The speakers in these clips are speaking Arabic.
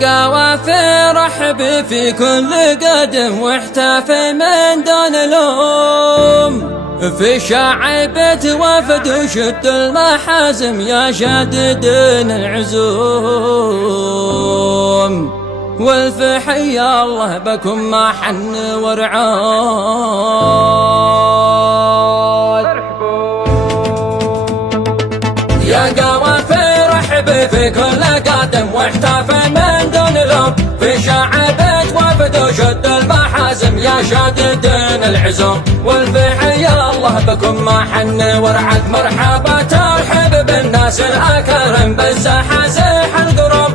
قوافي رحب في كل قدم واحتفي من دون لوم، في شعبة وفد وشد المحازم يا شاددين العزوم، والفحي الله بكم ما حن ورعاد. يا قوافي رحب في كل قدم واحتفي من دون لوم، في شعبة وفد وشد المحازم يا شاددين العزوم، والفحي الله بكم ما حن ورعد. مرحبا ترحب بالناس الأكارم بالزاحة زيح القرب،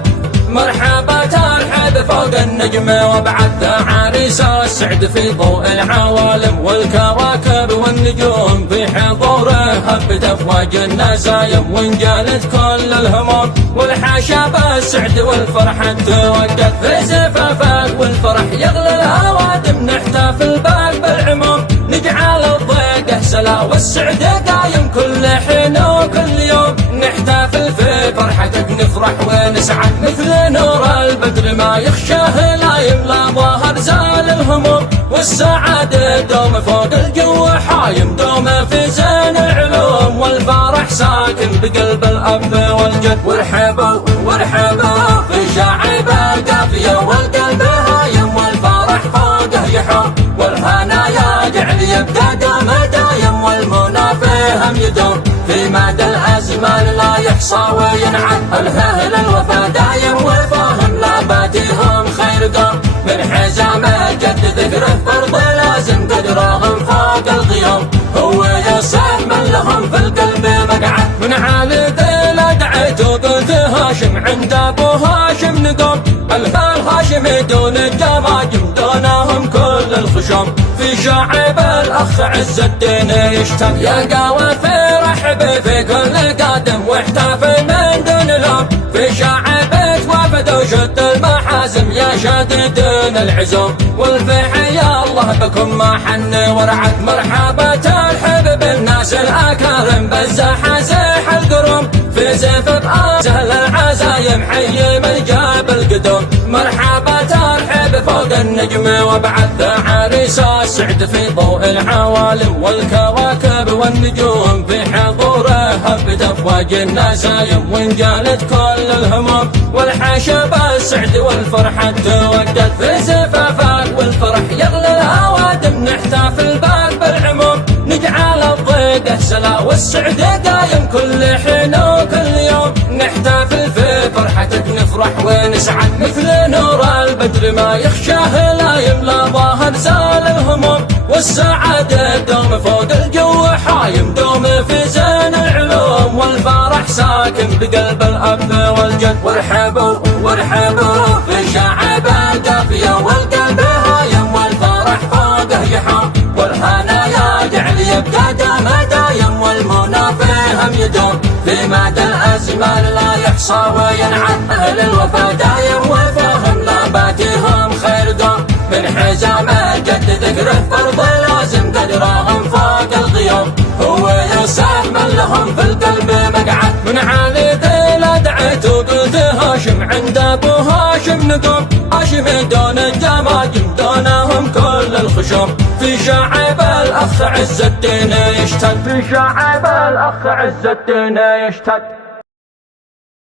مرحبا ترحب فوق النجم وابعد عريس السعد في ضوء العوالم، والكواكب والنجوم في حضوره هبت افواج النسايم، وانجلت كل الهموم والحاشا بالسعد والفرحة توقف في زفافك، والفرح يغلى الهوادم نحتفل بك بالعموم، نجعل الضيقة سلا والسعد قايم كل حين وكل يوم، نحتفل في فرحتك نفرح ونسعد مثل نور البدر ما يخشاه لا يملى ظاهر زال الهموم، والسعادة دوم فوق الجو حايم دوم في زين العلوم، والفرح ساكن بقلب الأب والجد، وارحبوا وارحبوا في شعب القافية والقلب هايم، والفرح فوقه يحوم والهنايا جعل يبقى دوم دايم، والمنى فيهم يدوم في مدى الأزمان لا يحصى وينعد، الههل الوفا دايم وفاهم لا باتيهم خير قوم، من حزام الجد ذكره فرض لازم قدرهم فوق القيوم، هو يصير من لهم في القلب مقعد، من عالي ذيلا دعيت وقلت هاشم عند ابو هاشم نقوم، الهاشمي دون الجماجم دونهم كل الخشوم، في شعب الأخ عز الدين يشتم. يا قوافي رحب في كل قادم واحتفي من دون لوم، في شعبة وفد وشد المحازم يا شاددين العزوم، والفحي الله بكم ما حن ورعد. مرحبا ترحب بالناس الأكارم بالزاحة زيح القروم، في زفاف سهل العزايم حي من جاب القدوم، مرحبا ترحب فوق النجم وابعد عريس السعد في ضوء العوالم، والكواكب والنجوم في حضوره هبت افواج النسايم، وانجلت كل الهموم والحاشا بالسعد والفرحة توقت في زفافك، والفرح يغلى الهوادم نحتفل بك بالعموم، نجعل الضيقة سلا والسعد قايم كل حين وكل يوم، نحتفل في فرحتك نفرح ونسعد مثل نور البدر ما يخشاه لا يملى ظاهر زال الهموم، والسعادة دوم فوق الجو حايم دوم في زين العلوم، والفرح ساكن بقلب الأب والجد، وارحبوا وارحبوا في شعب القافية والقلب هايم، والفرح فوقه يحوم والهنايا جعل يبقى دوم دايم، والمنى فيهم يدوم في مدى الأزمان لا يحصى وينعد، أهل الوفا دايم وفاهم لا باتيهم خير دوم، من حزام الجد ذكره فرض لازم قدرهم فوق القيوم، هو يصير من لهم في القلب مقعد، من عالي ذيلا دعيت وقلت هاشم عند ابو هاشم نقوم، هاشمي دون الجماجم دونهم كل الخشوم، في شعب الأخ عز الدين يشتد، في شعب الأخ عز الدين يشتد.